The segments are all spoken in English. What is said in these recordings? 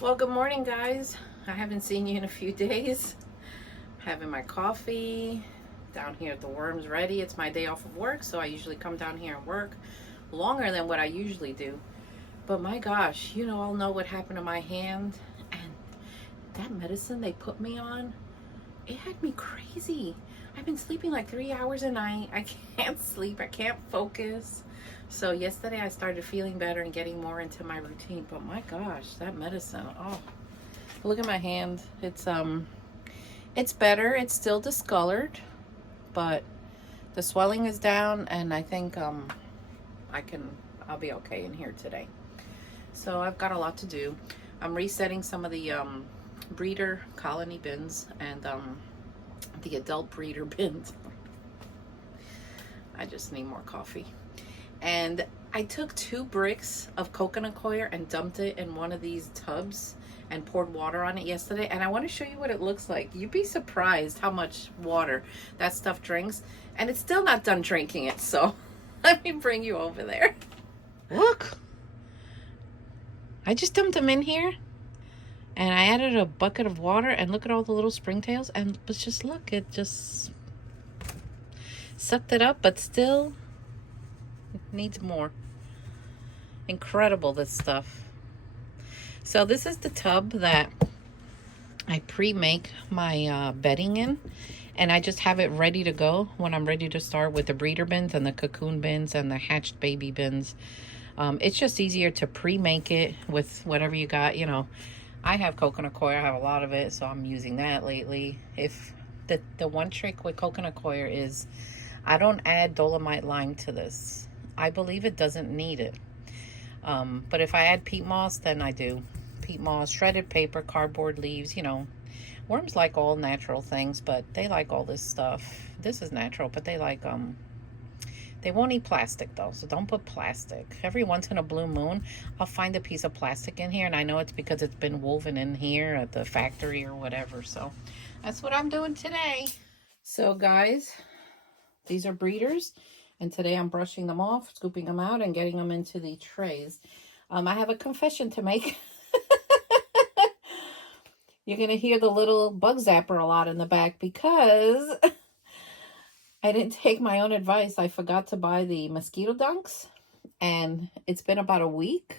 Well, good morning, guys. I haven't seen you in a few days. Having my coffee down here at the Worms Ready. It's my day off of work, so I usually come down here and work longer than what I usually do. But my gosh, I'll know what happened to my hand. And that medicine they put me on, it had me crazy. I've been sleeping like 3 hours a night. I can't sleep. I can't focus. So yesterday I started feeling better and getting more into my routine. But my gosh, that medicine. Oh, look at my hand. It's better. It's still discolored, but the swelling is down, and I think I'll be okay in here today. So I've got a lot to do. I'm resetting some of the breeder colony bins and the adult breeder bins. I just need more coffee. And I took 2 bricks of coconut coir and dumped it in one of these tubs and poured water on it yesterday. And I want to show you what it looks like. You'd be surprised how much water that stuff drinks. And it's still not done drinking it. So let me bring you over there. Look. I just dumped them in here. And I added a bucket of water. And look at all the little springtails. And let's just look. It just sucked it up. But still needs more. Incredible, this stuff. So this is the tub that I pre-make my bedding in, and I just have it ready to go when I'm ready to start with the breeder bins and the cocoon bins and the hatched baby bins. It's just easier to pre-make it with whatever you got. I have coconut coir. I have a lot of it, so I'm using that lately. If the one trick with coconut coir is I don't add dolomite lime to this. I believe it doesn't need it. But if I add peat moss, then I do. Peat moss, shredded paper, cardboard leaves, Worms like all natural things, but they like all this stuff. This is natural, but they like, they won't eat plastic though, so don't put plastic. Every once in a blue moon, I'll find a piece of plastic in here, and I know it's because it's been woven in here at the factory or whatever, so that's what I'm doing today. So guys, these are breeders. And today I'm brushing them off, scooping them out, and getting them into the trays. I have a confession to make. You're going to hear the little bug zapper a lot in the back because I didn't take my own advice. I forgot to buy the mosquito dunks. And it's been about a week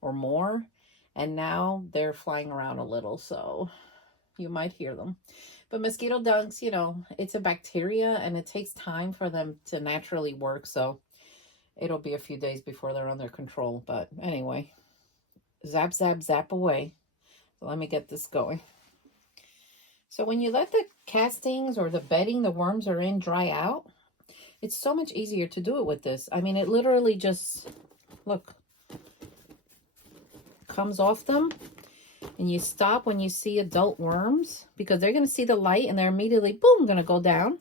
or more. And now they're flying around a little, so you might hear them. But mosquito dunks, it's a bacteria and it takes time for them to naturally work. So it'll be a few days before they're under control. But anyway, zap, zap, zap away. So let me get this going. So when you let the castings or the bedding the worms are in dry out, it's so much easier to do it with this. I mean, it literally just, look, comes off them. And you stop when you see adult worms because they're going to see the light and they're immediately, boom, going to go down.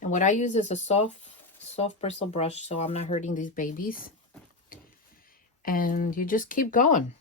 And what I use is a soft bristle brush so I'm not hurting these babies. And you just keep going.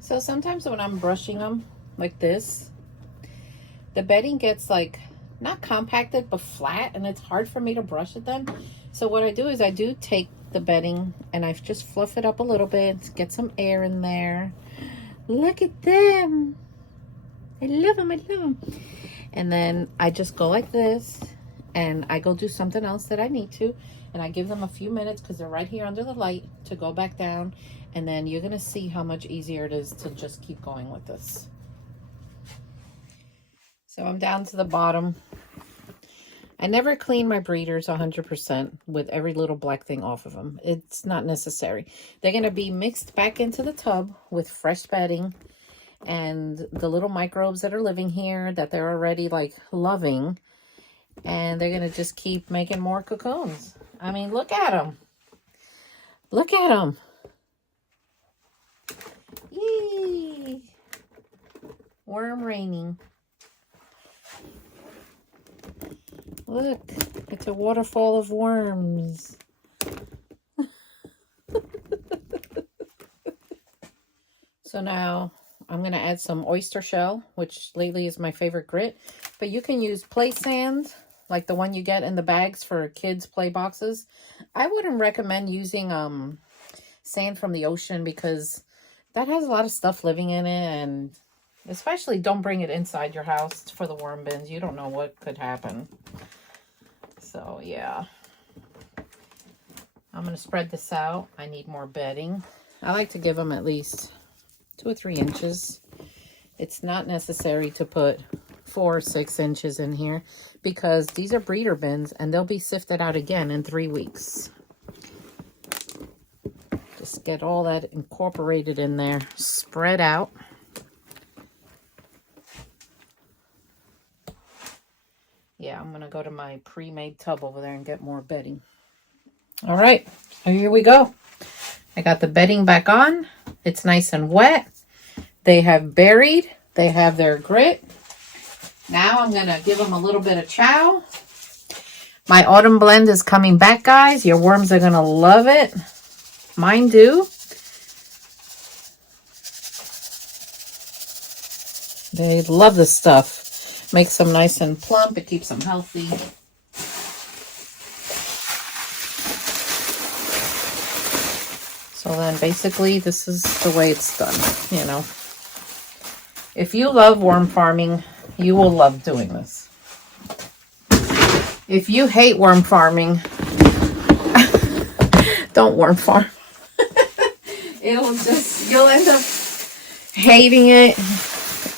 So sometimes when I'm brushing them like this, the bedding gets like, not compacted, but flat, and it's hard for me to brush it then. So what I do is I do take the bedding and I just fluff it up a little bit, get some air in there. Look at them. I love them, I love them. And then I just go like this and I go do something else that I need to. And I give them a few minutes because they're right here under the light to go back down. And then you're going to see how much easier it is to just keep going with this. So I'm down to the bottom. I never clean my breeders 100% with every little black thing off of them. It's not necessary. They're going to be mixed back into the tub with fresh bedding and the little microbes that are living here that they're already like loving. And they're going to just keep making more cocoons. I mean, look at them. Look at them. Yay! Worm raining. Look, it's a waterfall of worms. So now I'm going to add some oyster shell, which lately is my favorite grit. But you can use play sand, like the one you get in the bags for kids' play boxes. I wouldn't recommend using sand from the ocean because that has a lot of stuff living in it. And especially don't bring it inside your house for the worm bins. You don't know what could happen. So, yeah. I'm going to spread this out. I need more bedding. I like to give them at least 2 or 3 inches. It's not necessary to put 4 or 6 inches in here because these are breeder bins and they'll be sifted out again in 3 weeks. Just get all that incorporated in there, spread out. Yeah, I'm gonna go to my pre-made tub over there and get more bedding. All right, here we go. I got the bedding back on. It's nice and wet. They have buried. They have their grit. Now I'm going to give them a little bit of chow. My autumn blend is coming back, guys. Your worms are going to love it. Mine do. They love this stuff. Makes them nice and plump. It keeps them healthy. So then basically this is the way it's done, you know. If you love worm farming, you will love doing this. If you hate worm farming, don't worm farm. You'll end up hating it.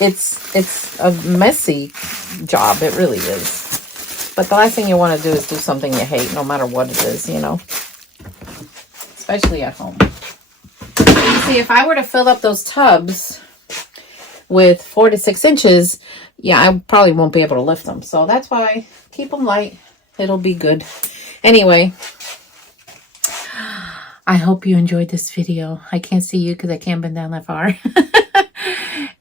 It's a messy job, it really is. But the last thing you want to do is do something you hate, no matter what it is, you know. Especially at home. See, if I were to fill up those tubs with 4 to 6 inches, yeah, I probably won't be able to lift them. So that's why keep them light. It'll be good. Anyway, I hope you enjoyed this video. I can't see you because I can't bend down that far.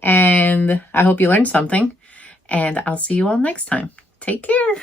And I hope you learned something. And I'll see you all next time. Take care.